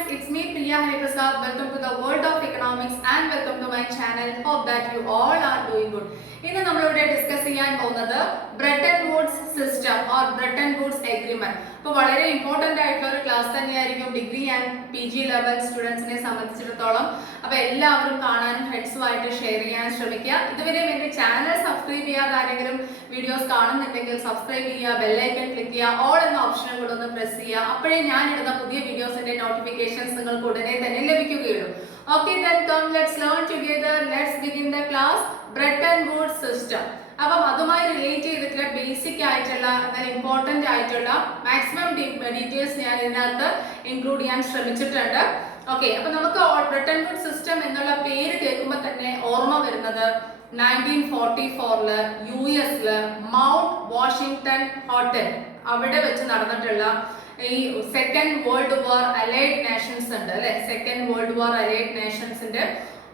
friends, it's me Priya Hariprasad. Welcome to the world of economics and welcome to my channel. Hope that you all are doing good. ഇന്ന് നമ്മളിവിടെ discuss ചെയ്യാൻ പോകുന്നത് Bretton Woods system or Bretton Woods agreement. അപ്പോൾ വളരെ important ആയിട്ടുള്ള ഒരു class തന്നെയായിരിക്കും degree and PG level സ്റ്റുഡൻസിനെ സംബന്ധിച്ചിടത്തോളം. അപ്പോൾ എല്ലാവരും കാണാനും ഫ്രണ്ട്സുമായിട്ട് ഷെയർ ചെയ്യാൻ ശ്രമിക്കുക. ഇതുവരെ എന്റെ ചാനൽ സബ്സ്ക്രൈബ് ചെയ്യാതെ ആരെങ്കിലും വീഡിയോസ് കാണുന്നുണ്ടെങ്കിൽ സബ്സ്ക്രൈബ് ചെയ്യുക, ബെല്ലൈക്കൺ ക്ലിക്ക് ചെയ്യുക, ഓൾ എന്ന ഓപ്ഷനും കൂടെ ഒന്ന് പ്രസ് ചെയ്യുക. അപ്പോഴേ ഞാൻ ഇടുന്ന പുതിയ വീഡിയോസിന്റെ നോട്ടിഫിക്കേഷൻസ് നിങ്ങൾക്ക് ഉടനെ തന്നെ ലഭിക്കുകയുള്ളൂ. Okay, then come let's learn together. Let's begin the class. Bretton Woods system. അപ്പം അതുമായി റിലേറ്റ് ചെയ്തിട്ടുള്ള ബേസിക് ആയിട്ടുള്ള എന്നാൽ ഇമ്പോർട്ടന്റ് ആയിട്ടുള്ള മാക്സിമം ഡീറ്റെയിൽസ് ഞാൻ ഇതിനകത്ത് ഇൻക്ലൂഡ് ചെയ്യാൻ ശ്രമിച്ചിട്ടുണ്ട്. ഓക്കെ, അപ്പൊ നമുക്ക് ബ്രെട്ടൺ വുഡ് സിസ്റ്റം എന്നുള്ള പേര് കേൾക്കുമ്പോൾ തന്നെ ഓർമ്മ വരുന്നത് 1944 US മൗണ്ട് വാഷിംഗ്ടൺ ഹോട്ടൽ അവിടെ വെച്ച് നടന്നിട്ടുള്ള ഈ second world war allied Nations ഉണ്ട് അല്ലെ, സെക്കൻഡ് വേൾഡ് വാർ അലൈഡ് നേഷൻസിന്റെ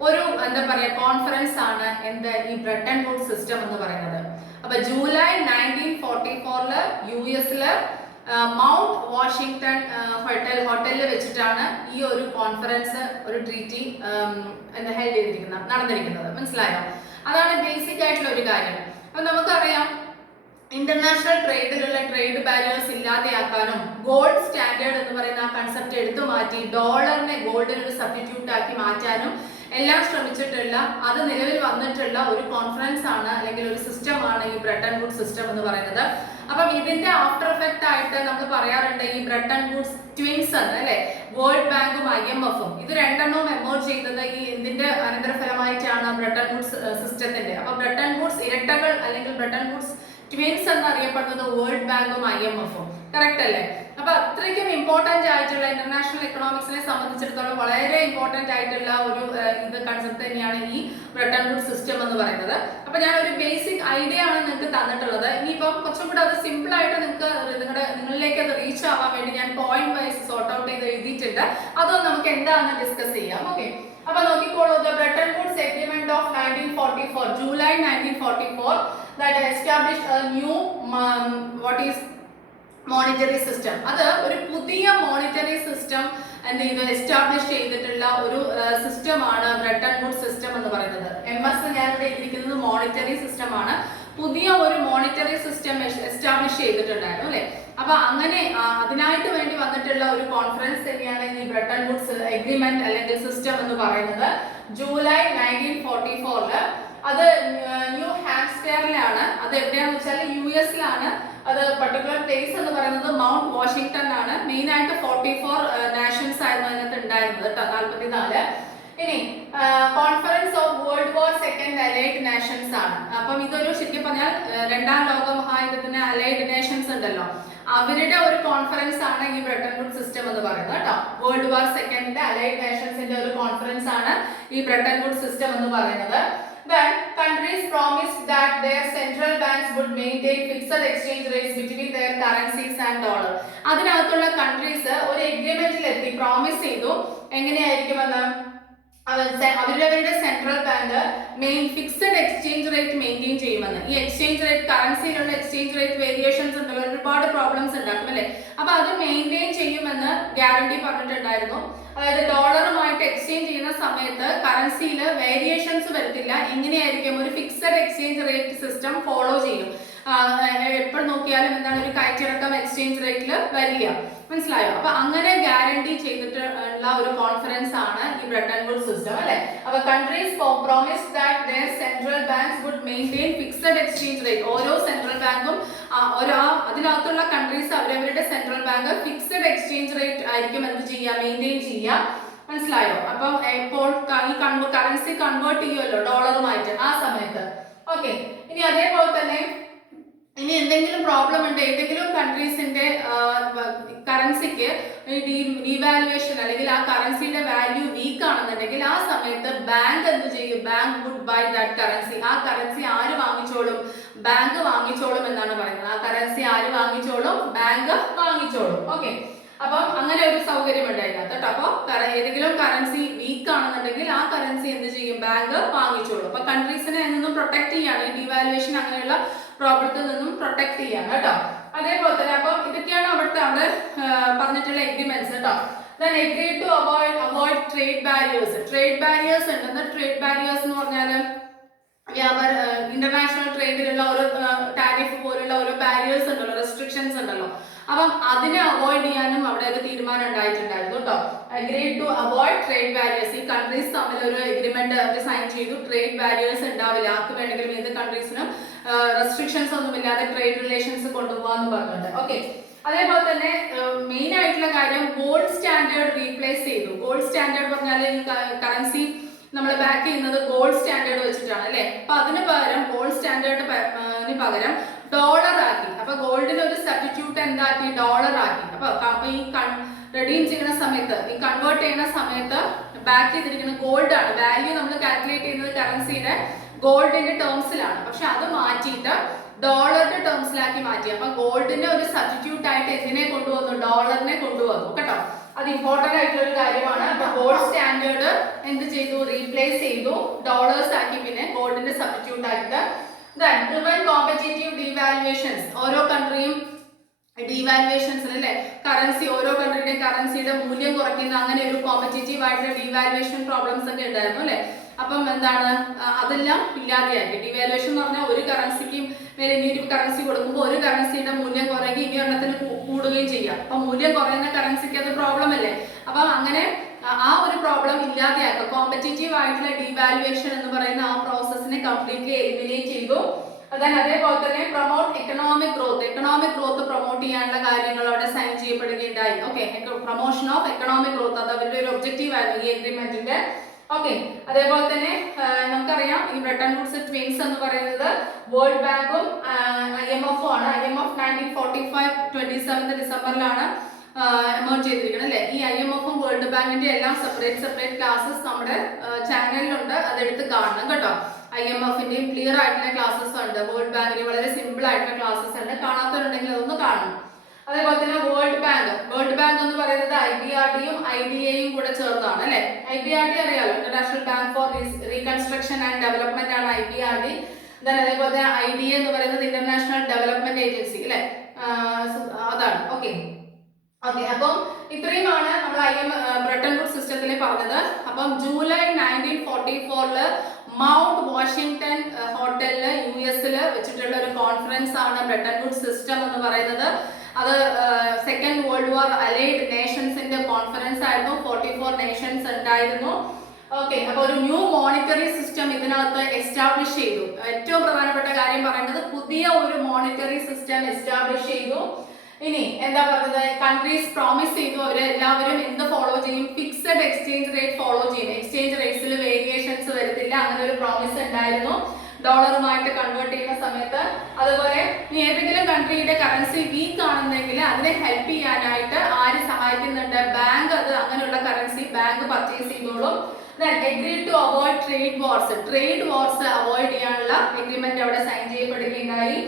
ഒരു എന്താ പറയാ കോൺഫറൻസ് ആണ് എന്ത് ഈ ബ്രെട്ടൺ വുഡ് സിസ്റ്റം എന്ന് പറയുന്നത്. അപ്പൊ ജൂലൈ 1944 US മൗണ്ട് വാഷിംഗ്ടൺ ഹോട്ടലിൽ വെച്ചിട്ടാണ് ഈ ഒരു കോൺഫറൻസ്, ഒരു ട്രീറ്റി ഹെൽഡ് ചെയ്തിരിക്കുന്നത്, നടന്നിരിക്കുന്നത്. മനസ്സിലായോ? അതാണ് ബേസിക് ആയിട്ടുള്ള ഒരു കാര്യം. അപ്പൊ നമുക്കറിയാം ഇന്റർനാഷണൽ ട്രേഡിലുള്ള ട്രേഡ് ബാരിയേഴ്സ് ഇല്ലാതെയാക്കാനും ഗോൾഡ് സ്റ്റാൻഡേർഡ് എന്ന് പറയുന്ന ആ കൺസെപ്റ്റ് എടുത്തു മാറ്റി ഡോളറിനെ ഗോൾഡിന് ഒരു സബ്സ്റ്റിറ്റ്യൂട്ട് ആക്കി മാറ്റാനും എല്ലാം ശ്രമിച്ചിട്ടുള്ള, അത് നിലവിൽ വന്നിട്ടുള്ള ഒരു കോൺഫറൻസ് ആണ് അല്ലെങ്കിൽ ഒരു സിസ്റ്റം ആണ് ഈ ബ്രെട്ടൺ വുഡ് സിസ്റ്റം എന്ന് പറയുന്നത്. അപ്പം ഇതിന്റെ ആഫ്റ്റർ എഫക്റ്റ് ആയിട്ട് നമ്മൾ പറയാറുണ്ട് ഈ ബ്രെട്ടൺ വുഡ്സ് ട്വിൻസ് എന്ന് അല്ലെ, വേൾഡ് ബാങ്കും IMF-ഉം ഇത് രണ്ടെണ്ണവും എമേർജ് ചെയ്തത് ഈ ഇതിന്റെ അനന്തരഫലമായിട്ടാണ് ബ്രെട്ടൺ വുഡ്സ് സിസ്റ്റത്തിന്റെ. അപ്പൊ ബ്രെട്ടൺ വുഡ്സ് ഇരട്ടകൾ അല്ലെങ്കിൽ ബ്രെട്ടൺ വുഡ്സ് ട്വിൻസ് എന്നറിയപ്പെടുന്നത് വേൾഡ് ബാങ്കും IMF-ഉം. കറക്റ്റ് അല്ലേ? അപ്പൊ അത്രയ്ക്കും ഇമ്പോർട്ടന്റ് ആയിട്ടുള്ള ഇന്റർനാഷണൽ എക്കണോമിക്സിനെ സംബന്ധിച്ചിടത്തോളം വളരെ ഇമ്പോർട്ടന്റ് ആയിട്ടുള്ള ഒരു ഇത് കൺസെപ്റ്റ് തന്നെയാണ് ഈ ബ്രെട്ടൺ വുഡ് സിസ്റ്റം എന്ന് പറയുന്നത്. അപ്പൊ ഞാൻ ഒരു ബേസിക് ഐഡിയ ആണ് നിങ്ങൾക്ക് തന്നിട്ടുള്ളത്. ഇനിയിപ്പം കുറച്ചും കൂടെ അത് സിമ്പിൾ ആയിട്ട് നിങ്ങളിലേക്ക് അത് റീച്ച് ആവാൻ വേണ്ടി ഞാൻ പോയിന്റ് വൈസ് സോർട്ട് ഔട്ട് ചെയ്ത് എഴുതിയിട്ടുണ്ട്. അതൊന്നും നമുക്ക് എന്താണെന്ന് ഡിസ്കസ് ചെയ്യാം. ഓക്കെ, അപ്പൊ നോക്കിക്കോളൂ. The Bretton Woods agreement of 1944, July 1944 that established a new what is monetary system. അത് ഒരു പുതിയ മോണിറ്ററി സിസ്റ്റം എന്ത് ചെയ്തു എസ്റ്റാബ്ലിഷ് ചെയ്തിട്ടുള്ള ഒരു സിസ്റ്റമാണ് ബ്രെട്ടൺ വുഡ് സിസ്റ്റം എന്ന് പറയുന്നത്. MS ഞാൻ ഇവിടെ എഴുതിയിരിക്കുന്നത് മോണിറ്ററി സിസ്റ്റം ആണ്. പുതിയ ഒരു മോണിറ്ററി സിസ്റ്റം എസ്റ്റാബ്ലിഷ് ചെയ്തിട്ടുണ്ടായിരുന്നു അല്ലെ. അപ്പൊ അങ്ങനെ അതിനായിട്ട് വേണ്ടി വന്നിട്ടുള്ള ഒരു കോൺഫറൻസ് തന്നെയാണ് ഈ ബ്രെട്ടൺ വുഡ്സ് എഗ്രിമെന്റ് അല്ലെങ്കിൽ സിസ്റ്റം എന്ന് പറയുന്നത്. ജൂലൈ 1944 അത് ന്യൂ ഹാംസ്റ്ററിലാണ്. അത് എവിടെയാണെന്ന് വെച്ചാൽ US അത് പർട്ടിക്കുലർ പ്ലേസ് എന്ന് പറയുന്നത് മൗണ്ട് വാഷിംഗ്ടൺ ആണ്. മെയിൻ ആയിട്ട് 44 നാഷൻസ് ആയിരുന്നു അതിനകത്ത് ഉണ്ടായിരുന്നത്, 44. ഇനി conference of world war second allied Nations ആണ്. അപ്പം ഇതൊരു ശരിക്കും പറഞ്ഞാൽ രണ്ടാം ലോക മഹായുദ്ധത്തിന് അലൈഡ് നേഷൻസ് ഉണ്ടല്ലോ, അവരുടെ ഒരു കോൺഫറൻസ് ആണ് ഈ ബ്രെട്ടൺ വുഡ് സിസ്റ്റം എന്ന് പറയുന്നത് കേട്ടോ. വേൾഡ് വാർ സെക്കൻഡിന്റെ അലൈഡ് നേഷൻസിന്റെ ഒരു കോൺഫറൻസ് ആണ് ഈ ബ്രെട്ടൺ വുഡ് സിസ്റ്റം എന്ന് പറയുന്നത്. Then countries promised that their central banks would maintain fixed exchange rates between their currencies and dollar. അതിനകത്തുള്ള കൺട്രീസ് ഒരു എഗ്രിമെന്റിൽ എത്തി പ്രോമിസ് ചെയ്തു എങ്ങനെയായിരിക്കുമെന്ന് അവരവരുടെ central bank fixed exchange rate maintain ചെയ്യുമെന്ന്. ഈ എക്സ്ചേഞ്ച് റേറ്റ്, കറൻസിയിലുള്ള എക്സ്ചേഞ്ച് റേറ്റ് വേരിയേഷൻസ് ഉണ്ടല്ലോ, ഒരുപാട് പ്രോബ്ലംസ് ഉണ്ടാക്കും അല്ലെ. അപ്പൊ അത് മെയിൻറ്റെയിൻ ചെയ്യുമെന്ന് ഗ്യാരണ്ടി പറഞ്ഞിട്ടുണ്ടായിരുന്നു. അതായത് ഡോളറുമായിട്ട് എക്സ്ചേഞ്ച് ചെയ്യുന്ന സമയത്ത് കറൻസിയിൽ വേരിയേഷൻസ് വരത്തില്ല. എങ്ങനെയായിരിക്കും ഒരു fixed exchange rate system follow ചെയ്യും. എപ്പോഴും നോക്കിയാലും എന്താണ് ഒരു കയറ്റിറക്കം എക്സ്ചേഞ്ച് റേറ്റിൽ വരില്ല. മനസ്സിലായോ? അപ്പൊ അങ്ങനെ ഗ്യാരണ്ടി ചെയ്തിട്ടുള്ള ഒരു കോൺഫറൻസ് ആണ് ഈ ബ്രെട്ടൺ വുഡ് സിസ്റ്റം അല്ലെ. അപ്പൊ countries promise that their central banks would maintain fixed exchange rate. ഓരോ സെൻട്രൽ ബാങ്കും അതിനകത്തുള്ള കൺട്രീസ് അവരവരുടെ central bank fixed exchange rate ആയിരിക്കും എന്ത് ചെയ്യുക, മെയിൻറ്റെയിൻ ചെയ്യുക. മനസ്സിലായോ? അപ്പം ഇപ്പോൾ ഈ കറൻസി കൺവേർട്ട് ചെയ്യുമല്ലോ ഡോളറുമായിട്ട് ആ സമയത്ത്. ഓക്കെ, ഇനി അതേപോലെ തന്നെ ഇനി എന്തെങ്കിലും പ്രോബ്ലം ഉണ്ട്, ഏതെങ്കിലും കൺട്രീസിന്റെ കറൻസിക്ക് ഡീവാലുവേഷൻ അല്ലെങ്കിൽ ആ കറൻസിയുടെ വാല്യൂ വീക്ക് ആണെന്നുണ്ടെങ്കിൽ ആ സമയത്ത് ബാങ്ക് എന്ത് ചെയ്യും, bank would buy that currency. ആ കറൻസി ആര് വാങ്ങിച്ചോളും? ബാങ്ക് വാങ്ങിച്ചോളും എന്നാണ് പറയുന്നത്. ആ കറൻസി ആര് വാങ്ങിച്ചോളും? ബാങ്ക് വാങ്ങിച്ചോളും. ഓക്കെ, അപ്പം അങ്ങനെ ഒരു സൗകര്യം ഉണ്ടായിരുന്നു കേട്ടോ. അപ്പോൾ ഏതെങ്കിലും കറൻസി വീക്ക് ആണെന്നുണ്ടെങ്കിൽ ആ കറൻസി എന്ത് ചെയ്യും? ബാങ്ക് വാങ്ങിച്ചോളും. അപ്പൊ കൺട്രീസിനെ നിന്നും പ്രൊട്ടക്ട് ചെയ്യാണ്, ഡീവാലുവേഷൻ അങ്ങനെയുള്ള പ്രോബ്ലത്തിൽ നിന്നും പ്രൊട്ടക്ട് ചെയ്യാണ് കേട്ടോ. അതേപോലെ തന്നെ അപ്പം ഇതൊക്കെയാണ് അവിടെ പറഞ്ഞിട്ടുള്ള എഗ്രിമെന്റ്സ് കേട്ടോ. Then agreed to avoid trade barriers. Trade barriers എന്തെന്ന് trade barriers എന്ന് പറഞ്ഞാൽ ഇന്റർനാഷണൽ ട്രേഡിലുള്ള ഓരോ ടാരിഫ് പോലുള്ള ഓരോ ബാരിയേഴ്സ് ഉണ്ടല്ലോ, റെസ്ട്രിക്ഷൻസ് ഉണ്ടല്ലോ. അപ്പം അതിനെ അവോയ്ഡ് ചെയ്യാനും അവിടെ ഒരു തീരുമാനം ഉണ്ടായിട്ടുണ്ടായിരുന്നു കേട്ടോ. Agreed to avoid trade barriers. ഈ കൺട്രീസ് തമ്മിൽ ഒരു എഗ്രിമെന്റ് അവർ സൈൻ ചെയ്തു. ട്രേഡ് ബാരിയേഴ്സ് ഉണ്ടാവില്ല, ആർക്ക് വേണമെങ്കിലും ഏത് കൺട്രീസിനും റെസ്ട്രിക്ഷൻസ് ഒന്നുമില്ലാതെ ട്രേഡ് റിലേഷൻസ് കൊണ്ടുപോകാന്ന് പറഞ്ഞിട്ട്. ഓക്കെ, അതേപോലെ തന്നെ മെയിൻ ആയിട്ടുള്ള കാര്യം ഗോൾഡ് സ്റ്റാൻഡേർഡ് റീപ്ലേസ് ചെയ്തു. ഗോൾഡ് സ്റ്റാൻഡേർഡ് പറഞ്ഞാൽ ഈ കറൻസി നമ്മൾ ബാക്ക് ചെയ്യുന്നത് ഗോൾഡ് സ്റ്റാൻഡേർഡ് വെച്ചിട്ടാണ് അല്ലെ. അപ്പൊ അതിന് പകരം ഗോൾഡ് സ്റ്റാൻഡേർഡിന് പകരം ഡോളർ ആക്കി. അപ്പൊ ഗോൾഡിന് ഒരു സബ്സ്റ്റിറ്റ്യൂട്ട് എന്താക്കി, ഡോളർ ആക്കി. അപ്പൊ ഈ റെഡീം ചെയ്യുന്ന സമയത്ത്, ഈ കൺവേർട്ട് ചെയ്യുന്ന സമയത്ത് ബാക്ക് ചെയ്തിരിക്കുന്ന ഗോൾഡ് ആണ്. വാല്യൂ നമ്മൾ കാൽക്കുലേറ്റ് ചെയ്യുന്നത് കറൻസിയുടെ ഗോൾഡിന്റെ ടേംസിലാണ്. പക്ഷെ അത് മാറ്റിയിട്ട് ഡോളറിന്റെ ടേംസിലാക്കി മാറ്റി. അപ്പൊ ഗോൾഡിന്റെ ഒരു സബ്സ്റ്റിറ്റ്യൂട്ട് ആയിട്ട് എന്തിനെ കൊണ്ടുവന്നു, ഡോളറിനെ കൊണ്ടുവന്നു കേട്ടോ. അത് ഇമ്പോർട്ടന്റ് ആയിട്ടുള്ള ഒരു കാര്യമാണ്. അപ്പൊ ഗോൾഡ് സ്റ്റാൻഡേർഡ് എന്ത് ചെയ്തു, റീപ്ലേസ് ചെയ്തു, ഡോളേഴ്സ് ആക്കി, പിന്നെ ഗോൾഡിന്റെ സബ്സ്റ്റിറ്റ്യൂട്ട് ആയിട്ട്. Then prevent competitive devaluations. ഓരോ കൺട്രിയും ഡീവാലുവേഷൻസ് അല്ലെ, കറൻസി ഓരോ കൺട്രിയുടെയും കറൻസിയുടെ മൂല്യം കുറയ്ക്കുന്ന അങ്ങനെ ഒരു കോമ്പറ്റീറ്റീവ് ആയിട്ടുള്ള ഡീവാലുവേഷൻ പ്രോബ്ലംസ് ഒക്കെ ഉണ്ടായിരുന്നു അല്ലെ. അപ്പം എന്താണ്, അതെല്ലാം ഇല്ലാതെയാക്കി. ഡിവാലുവേഷൻ എന്ന് പറഞ്ഞാൽ ഒരു കറൻസിക്ക് മേലെ ഇനി ഒരു കറൻസി കൊടുക്കുമ്പോൾ ഒരു കറൻസിയുടെ മൂല്യം കുറയുകയും ഇനി ഒരെണ്ണത്തിന് കൂടുകയും ചെയ്യാം. അപ്പൊ മൂല്യം കുറയുന്ന കറൻസിക്ക് അത് പ്രോബ്ലം അല്ലേ. അപ്പൊ അങ്ങനെ ആ ഒരു പ്രോബ്ലം ഇല്ലാതെയാക്കുക. കോമ്പറ്റീറ്റീവ് ആയിട്ടുള്ള ഡീവാലുവേഷൻ എന്ന് പറയുന്ന ആ പ്രോസസ്സിനെ കംപ്ലീറ്റ്ലി എലിമിനേറ്റ് ചെയ്തു. അതേപോലെ തന്നെ പ്രൊമോട്ട് എക്കണോമിക് ഗ്രോത്ത് പ്രൊമോട്ട് ചെയ്യാനുള്ള കാര്യങ്ങൾ അവിടെ സൈൻ ചെയ്യപ്പെടുകയുണ്ടായി. Okay, promotion of economic growth അത് അവരുടെ ഒരു ഒബ്ജക്റ്റീവ് ആയിരുന്നു ഈ എഗ്രിമെന്റിന്റെ. ഓക്കെ, അതേപോലെ തന്നെ നമുക്കറിയാം ഈ ബ്രെട്ടൺ വുഡ്സ് ട്വിൻസ് എന്ന് പറയുന്നത് വേൾഡ് ബാങ്കും IMF ആണ്. IMF 1945 27 ഡിസംബറിലാണ് എമേർജ് ചെയ്തിരിക്കുന്നത് അല്ലെ. ഈ IMF ഉം വേൾഡ് ബാങ്കിന്റെ എല്ലാം സെപ്പറേറ്റ് ക്ലാസ്സസ് നമ്മുടെ ചാനലിലുണ്ട്, അതെടുത്ത് കാണണം കേട്ടോ. IMF-ന്റെയും ക്ലിയർ ആയിട്ടുള്ള ക്ലാസ്സസ് ഉണ്ട്, വേൾഡ് ബാങ്കിന്റെ വളരെ സിമ്പിൾ ആയിട്ടുള്ള ക്ലാസ്സസ് ഉണ്ട്. കാണാത്തവരുണ്ടെങ്കിൽ അതൊന്ന് കാണണം. അതേപോലെ തന്നെ വേൾഡ് ബാങ്ക് എന്ന് പറയുന്നത് IBRD-യും IDA-യും കൂടെ ചേർന്നാണ് അല്ലെ. IBRD അറിയാലോ, international bank for reconstruction and development ആണ് IBRD. അതേപോലെ തന്നെ IDA എന്ന് പറയുന്നത് ഇന്റർനാഷണൽ ഡെവലപ്മെന്റ് ഏജൻസി അല്ലെ, അതാണ്. ഓക്കെ, അപ്പം ഇത്രയുമാണ് നമ്മൾ ബ്രെട്ടൺ വുഡ്സ് സിസ്റ്റത്തിൽ പറഞ്ഞത്. അപ്പം ജൂലൈ 1944 മൗണ്ട് വാഷിംഗ്ടൺ ഹോട്ടലില് US വെച്ചിട്ടുള്ള ഒരു കോൺഫറൻസ് ആണ് ബ്രെട്ടൺ വുഡ്സ് സിസ്റ്റം എന്ന് പറയുന്നത്. അത് സെക്കൻഡ് വേൾഡ് വാർ അലൈഡ് നേഷൻസിന്റെ കോൺഫറൻസ് ആയിരുന്നു. 44 നേഷൻസ് ഉണ്ടായിരുന്നു. ഓക്കെ, അപ്പൊ ഒരു ന്യൂ മോണിറ്ററി സിസ്റ്റം ഇതിനകത്ത് എസ്റ്റാബ്ലിഷ് ചെയ്തു. ഏറ്റവും പ്രധാനപ്പെട്ട കാര്യം പറയുന്നത് പുതിയ ഒരു മോണിറ്ററി സിസ്റ്റം എസ്റ്റാബ്ലിഷ് ചെയ്തു. ഇനി എന്താ പറയുന്നത്, കൺട്രീസ് പ്രോമിസ് ചെയ്തു അവര് എല്ലാവരും എന്ത് ഫോളോ ചെയ്യും, ഫിക്സഡ് എക്സ്ചേഞ്ച് റേറ്റ് ഫോളോ ചെയ്യും, എക്സ്ചേഞ്ച് റേറ്റ്സിൽ വേരിയേഷൻസ് വരുത്തില്ല, അങ്ങനെ ഒരു പ്രോമിസ് ഉണ്ടായിരുന്നു ഡോളറുമായിട്ട് കൺവേർട്ട് ചെയ്യുന്ന സമയത്ത്. അതുപോലെ ഏതെങ്കിലും കൺട്രിയുടെ കറൻസി വീക്ക് ആണെന്നെങ്കിൽ അതിനെ ഹെൽപ്പ് ചെയ്യാനായിട്ട് ആര് സഹായിക്കുന്നുണ്ട്, ബാങ്ക്. അത് അങ്ങനെയുള്ള കറൻസി ബാങ്ക് പർച്ചേസ് ചെയ്തോളും. Agreed to avoid trade wars avoid ചെയ്യാനുള്ള എഗ്രിമെന്റ് അവിടെ സൈൻ ചെയ്യപ്പെടുകയുണ്ടായി.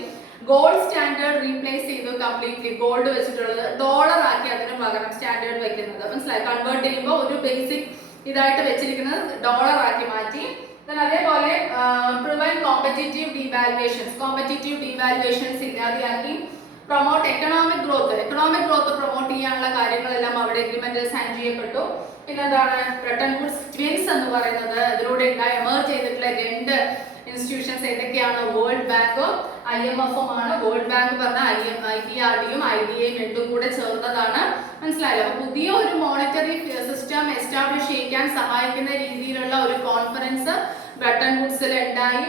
ഗോൾഡ് സ്റ്റാൻഡേർഡ് റീപ്ലേസ് ചെയ്തു, കംപ്ലീറ്റ്ലി ഗോൾഡ് വെച്ചിട്ടുള്ളത് ഡോളർ ആക്കി അതിന് പകരം സ്റ്റാൻഡേർഡ് വെക്കുന്നത്. മനസ്സിലായി, കൺവേർട്ട് ചെയ്യുമ്പോൾ ഒരു ബേസിക് ഇതായിട്ട് വെച്ചിരിക്കുന്നത് ഡോളർ ആക്കി മാറ്റി. അതേപോലെ പ്രിവെന്റ് കോമ്പറ്റീറ്റീവ് ഡീവാലുവേഷൻസ് ഇല്ലാതെയാക്കി. പ്രൊമോട്ട് എക്കണോമിക് ഗ്രോത്ത് പ്രൊമോട്ട് ചെയ്യാനുള്ള കാര്യങ്ങളെല്ലാം അവിടെ എഗ്രിമെന്റിൽ സൈൻ ചെയ്യപ്പെട്ടു. പിന്നെന്താണ്, ബ്രെട്ടൺ വുഡ്സ് ട്വിൻസ് എന്ന് പറയുന്നത് ഇതിലൂടെ എമേർജ് ചെയ്തിട്ടുള്ള രണ്ട് ഇൻസ്റ്റിറ്റ്യൂഷൻസ് ഏതൊക്കെയാണ്, വേൾഡ് ബാങ്കും IMF-ഉം ആണ്. വേൾഡ് ബാങ്ക് പറഞ്ഞ IBRD-യും IDA-യും രണ്ടും കൂടെ ചേർന്നതാണ്. മനസ്സിലായല്ലോ. പുതിയ ഒരു മോണിറ്ററി സിസ്റ്റം എസ്റ്റാബ്ലിഷ് ചെയ്യാൻ സഹായിക്കുന്ന രീതിയിലുള്ള ഒരു കോൺഫറൻസ് ബ്രെട്ടൺ വുഡ്സിൽ ഉണ്ടായി.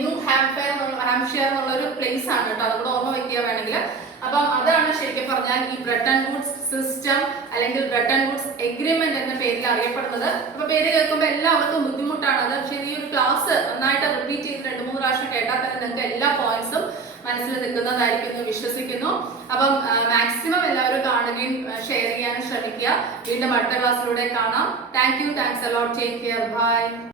ന്യൂ ഹാംപ്ഷയർ എന്നുള്ള ഒരു പ്ലേസ് ആണ് കേട്ടോ, അതുകൂടെ ഓർമ്മ വെക്കുക വേണമെങ്കിൽ. അപ്പം അതാണ് ശരിക്കും പറഞ്ഞാൽ ഈ ബ്രെട്ടൺ വുഡ്സ് സിസ്റ്റം അല്ലെങ്കിൽ ബ്രെട്ടൺ വുഡ്സ് എഗ്രിമെന്റ് എന്ന പേരിൽ അറിയപ്പെടുന്നത്. അപ്പൊ പേര് കേൾക്കുമ്പോൾ എല്ലാവർക്കും ബുദ്ധിമുട്ടാണ് അത്. പക്ഷേ ഈ ഒരു ക്ലാസ് നന്നായിട്ട് റിപ്പീറ്റ് ചെയ്ത് 2-3 പ്രാവശ്യം കേട്ടാൽ തന്നെ നിങ്ങൾക്ക് എല്ലാ പോയിന്റ്സും മനസ്സിൽ നിൽക്കുന്നതായിരിക്കും എന്ന് വിശ്വസിക്കുന്നു. അപ്പം മാക്സിമം എല്ലാവരും കാണുകയും ഷെയർ ചെയ്യാനും ശ്രമിക്കുക. വീണ്ടും അടുത്ത ക്ലാസ്സിലൂടെ കാണാം. Thank you, thanks a lot, take care, by.